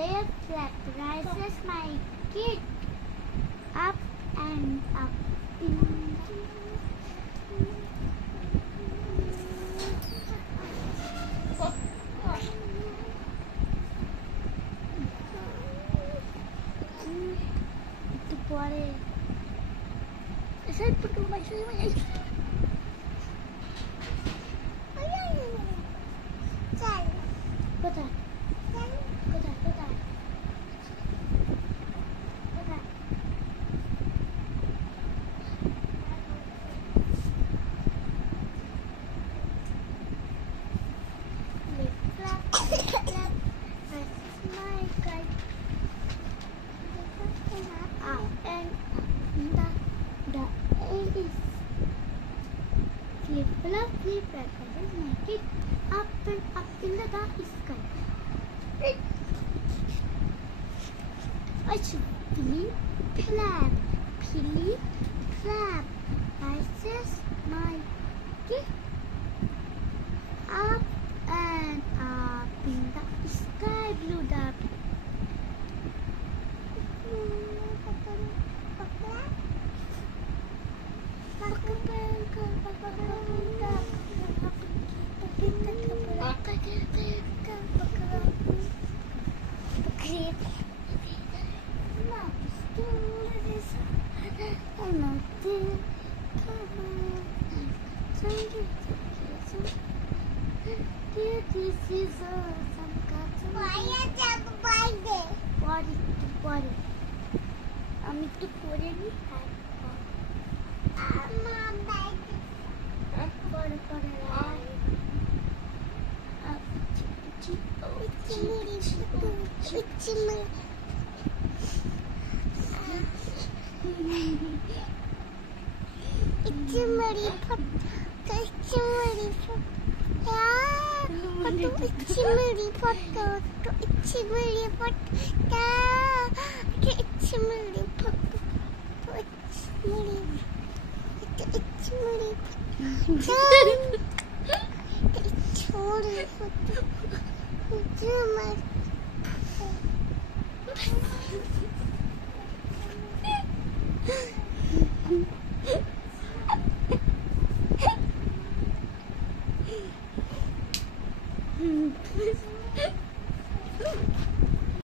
flare flap rises my kid up and up in itu pare saya perlu baca banyak Kota. Flip flap rises make it up and up in the dark sky. I should flip flap rises my kid up and up in the sky blue dark. আমি একটু পরে নিই